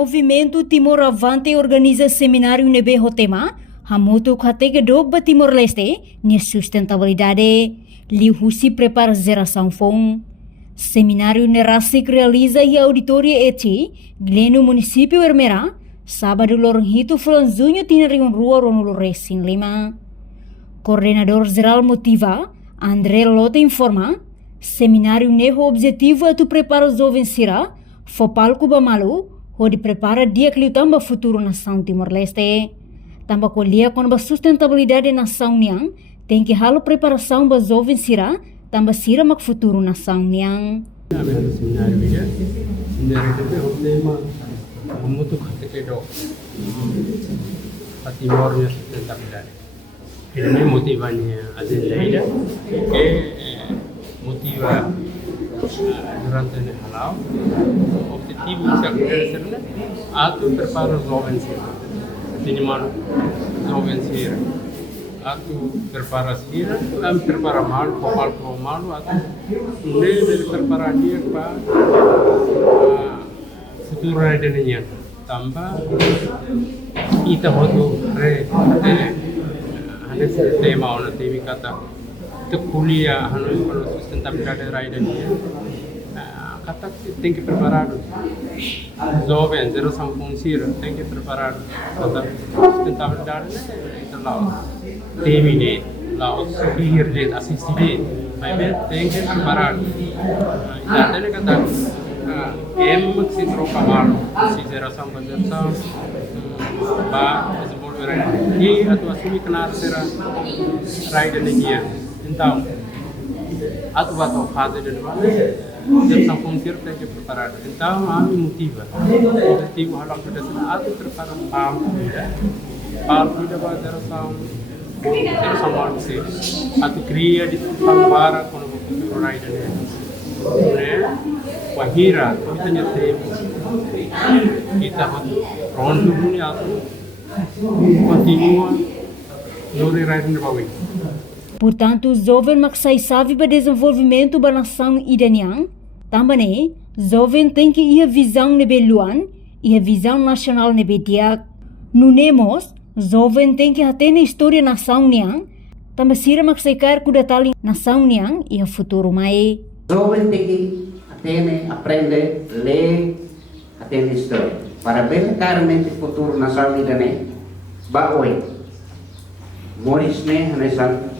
Movimento Timor Avante organiza seminário nebe Rotema, hamutu katega dogba Timor-Leste, nia sustentabilidade, Liu Husi prepara geração fong. Seminário Nerasik realiza e auditoria ETI, Gleno Município Ermerá, sábado Lorenhito Franzunho tinariun rua Ronulu Resin Lima. Coordenador Geral Motiva, André Lota informa, seminário neho objetivo é tu prepara os jovens sira, fopalco bamalu, onde prepara dia que tamba futuro nação Timor-Leste. Tamba colia com a sustentabilidade nação niang, tem que halo preparação ba jovens sira, tamba sira mak futuro nação niang. Seminário ini, seminário itu tema memutu ketedo Timornya sustentabilidade. Ini motivanya ada lain, motiva durante o halau, objetivo sebenarnya atau prepara jovens tiniman jovens atau prepara sira, prepara malu, kopal malu atau dari prepara dia para futuro idenya tambah kita hotu tema orang temi kata kuliah kalau sustentabilidade idenya kata tem que preparar jovens geração funsir tem que preparar kata sustentabilidade itu laos temi ni laos hir de assistir mas tem que preparar jadi kata se troca mal se geração geração ba desenvolver e atuação kenal será raida dia então atuação fase de mana geração funsir tem que preparar então kami motiva objetivo halal sudah atu preparar pal tidak ba geração atau cria di Tambara com o futuro raida Wahira, kita rondo dunia continua lori raiden bawi. Portanto, jovem maksai sabe para desenvolvimento da nação idaniang, também jovem tem que ir visão nebe luan, ir visão nacional nebe diak. Nunemos, jovem tem que ter na história nação niang, também sira maksai kar kudatali nação niang e futuro mai. Jovem tem que aprender, ler, atender história. Para ver claramente o futuro nação idane, baoi. Moris ne hanesan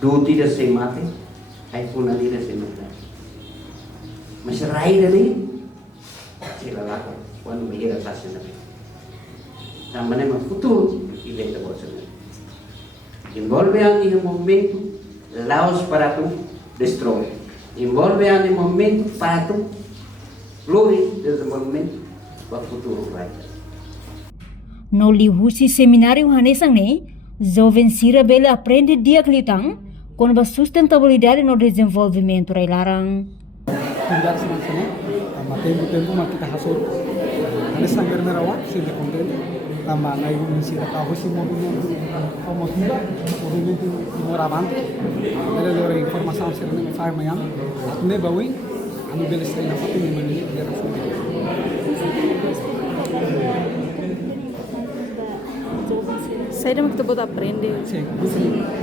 duti da se mate, ai puna di da se mate. Mas rai dani, sila lako, quando behira sasya na. Também é futuro e vem da bolsa. Envolve ang momento laos para tu destroy. Envolve ang momento para tu glory desenvolvimento para futuro right. No Liu Husi seminário hanesang ne, jovem sira bela aprende dia klitang com a sustentabilidade no desenvolvimento railarang. Tidak semacamnya, tempo kita hasil hanesang germerawa sudah konten. Tambah naik sira kau si movimento Timor Avante ele lora informação ser nem faz manhã ne bawi anu bele sei na foto nem mani era fundo saya dah maktab buat aprender sim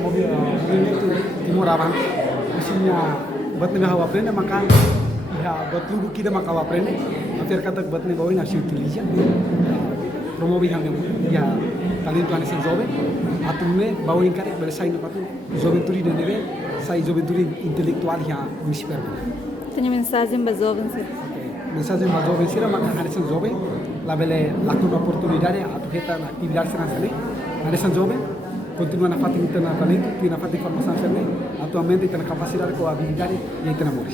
movimento Timor Avante usinya buat ne hawa aprender makan ya buat lugu kita makawa aprender akhir kata buat ne bawi nasi utiliza promover ya talento a nesse jovem atume bawa ingkar bersai no patu joventuri de neve sai joventuri intelectual ya municipal tenho mensagem para jovens mensagem para jovens sira maka nesse jovem la bele la con oportunidade atu heta na atividade serasali nesse jovem continua na fatin interna talento tina fatin formação serne atualmente tem capacidade com habilidade e tem amores.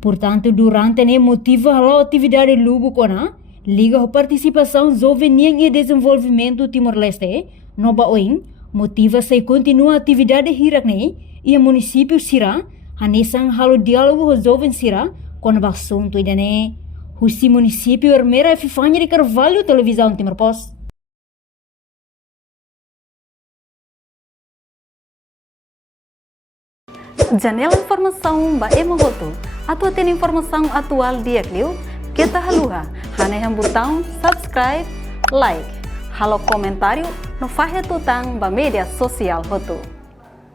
Portanto, durante a motiva a atividade lugo kona Liga a participação jovem e desenvolvimento Timor-Leste, Nova Oin, motiva-se continua a atividade hirakne e o município Sira, hanesang halo diálogo com jovem Sira, com o assunto idane. Husi município Ermera e Fifanya de Carvalho, televisão Timor-Post. Janela informação ba emagoto, atau tem informação atual dia Clio, Kita haluha, hane yang botão subscribe, like, halo comentário no Fahe Tutang ba media sosial hotu.